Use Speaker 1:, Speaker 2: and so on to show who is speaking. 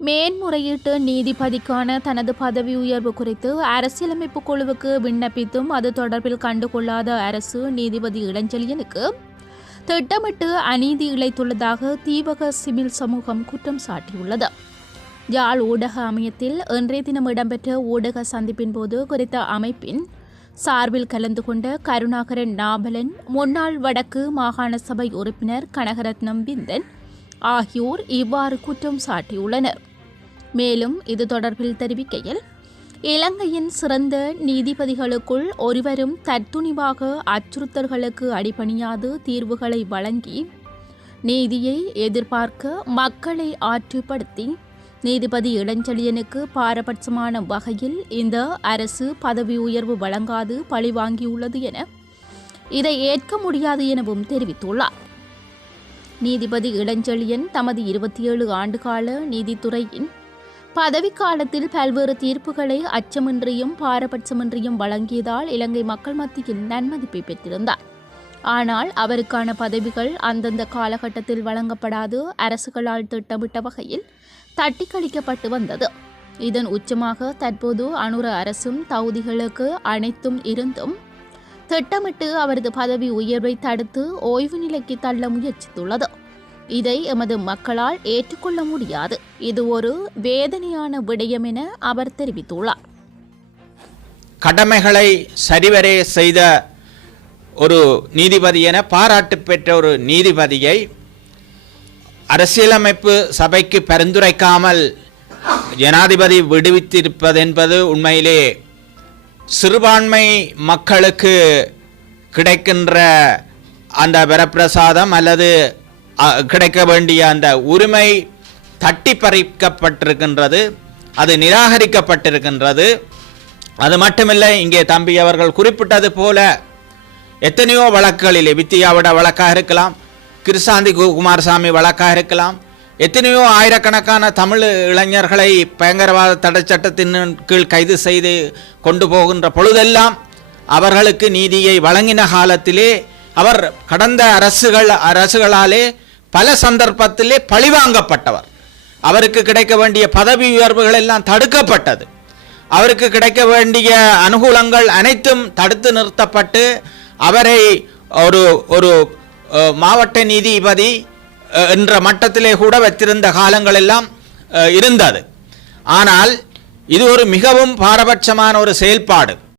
Speaker 1: மேன்முறையீட்டு நீதிபதிக்கான தனது பதவி உயர்வு குறித்து அரசியலமைப்பு குழுவுக்கு விண்ணப்பித்தும் அது தொடர்பில் கண்டுகொள்ளாத அரசு நீதிபதி இளஞ்செழியனுக்கு திட்டமிட்டு அநீதி இழைத்துள்ளதாக தீவக சிவில் சமூகம் குற்றம் சாட்டியுள்ளது. யாழ் ஊடக அமையத்தில் இன்றைய தினம் இடம்பெற்ற ஊடக சந்திப்பின் போது குறித்த அமைப்பின் சார்பில் கலந்து கொண்ட கருணாகரன் நாபலன் முன்னாள் வடக்கு மாகாண சபை உறுப்பினர் கனகரத்னம் விந்தன் ஆகியோர் இவ்வாறு குற்றம் சாட்டியுள்ளனர். மேலும் இது தொடர்பில் தெரிவிக்கையில் இலங்கையின் சிறந்த நீதிபதிகளுக்குள் ஒருவரும் தற்துணிவாக அச்சுறுத்தல்களுக்கு அடிபணியாது தீர்வுகளை வழங்கி நீதியை எதிர்பார்க்க மக்களை ஆற்றுப்படுத்தி நீதிபதி இளஞ்செழியனுக்கு பாரபட்சமான வகையில் இந்த அரசு பதவி உயர்வு வழங்காது பழிவாங்கியுள்ளது என இதை ஏற்க முடியாது எனவும் தெரிவித்துள்ளார். நீதிபதி இளஞ்செழியன் தமது இருபத்தி ஏழு ஆண்டுகால நீதித்துறையின் பதவிக்காலத்தில் பல்வேறு தீர்ப்புகளை அச்சமின்றியும் பாரபட்சமின்றியும் வழங்கியதால் இலங்கை மக்கள் மத்தியில் நன்மதிப்பை பெற்றிருந்தார். ஆனால் அவருக்கான பதவிகள் அந்தந்த காலகட்டத்தில் வழங்கப்படாது அரசுகளால் திட்டமிட்ட வகையில் தட்டி கழிக்கப்பட்டு வந்தது. இதன் உச்சமாக தற்போது அனுர அரசும் தகுதிகளுக்கு அனைத்தும் இருந்தும் திட்டமிட்டு அவரது பதவி உயர்வை தடுத்து ஓய்வு நிலைக்கு தள்ள முயற்சித்துள்ளது. இதை எமது மக்களால் ஏற்றுக்கொள்ள முடியாது. இது ஒரு வேதனையான விடயம் என அவர் தெரிவித்துள்ளார்.
Speaker 2: கடமைகளை சரிவரே செய்த ஒரு நீதிபதி என பாராட்டு பெற்ற ஒரு நீதிபதியை அரசியலமைப்பு சபைக்கு பரிந்துரைக்காமல் ஜனாதிபதி விடுவித்திருப்பது என்பது உண்மையிலே சிறுபான்மை மக்களுக்கு கிடைக்கின்ற அந்த வரப்பிரசாதம் அல்லது கிடைக்க வேண்டிய அந்த உரிமை தட்டி பறிக்கப்பட்டிருக்கின்றது அது நிராகரிக்கப்பட்டிருக்கின்றது. அது மட்டுமில்லை இங்கே தம்பி அவர்கள் குறிப்பிட்டது போல எத்தனையோ வழக்குகளிலே வித்தியாவிட வழக்காக இருக்கலாம் கிருசாந்தி கு- குமாரசாமி வழக்காக இருக்கலாம் எத்தனையோ ஆயிரக்கணக்கான தமிழ் இளைஞர்களை பயங்கரவாத தடை சட்டத்தின் கீழ் கைது செய்து கொண்டு போகின்ற பொழுதெல்லாம் அவர்களுக்கு நீதியை வழங்கின காலத்திலே அவர் கடந்த அரசுகள் அரசுகளாலே பல சந்தர்ப்பத்திலே பழிவாங்கப்பட்டவர். அவருக்கு கிடைக்க வேண்டிய பதவி உயர்வுகள் எல்லாம் தடுக்கப்பட்டது. அவருக்கு கிடைக்க வேண்டிய அனுகூலங்கள் அனைத்தும் தடுத்து நிறுத்தப்பட்டு அவரை ஒரு ஒரு மாவட்ட நீதிபதி என்ற மட்டத்திலே கூட வைத்திருந்த காலங்கள் எல்லாம் இருந்தது. ஆனால் இது ஒரு மிகவும் பாரபட்சமான ஒரு செயல்பாடு.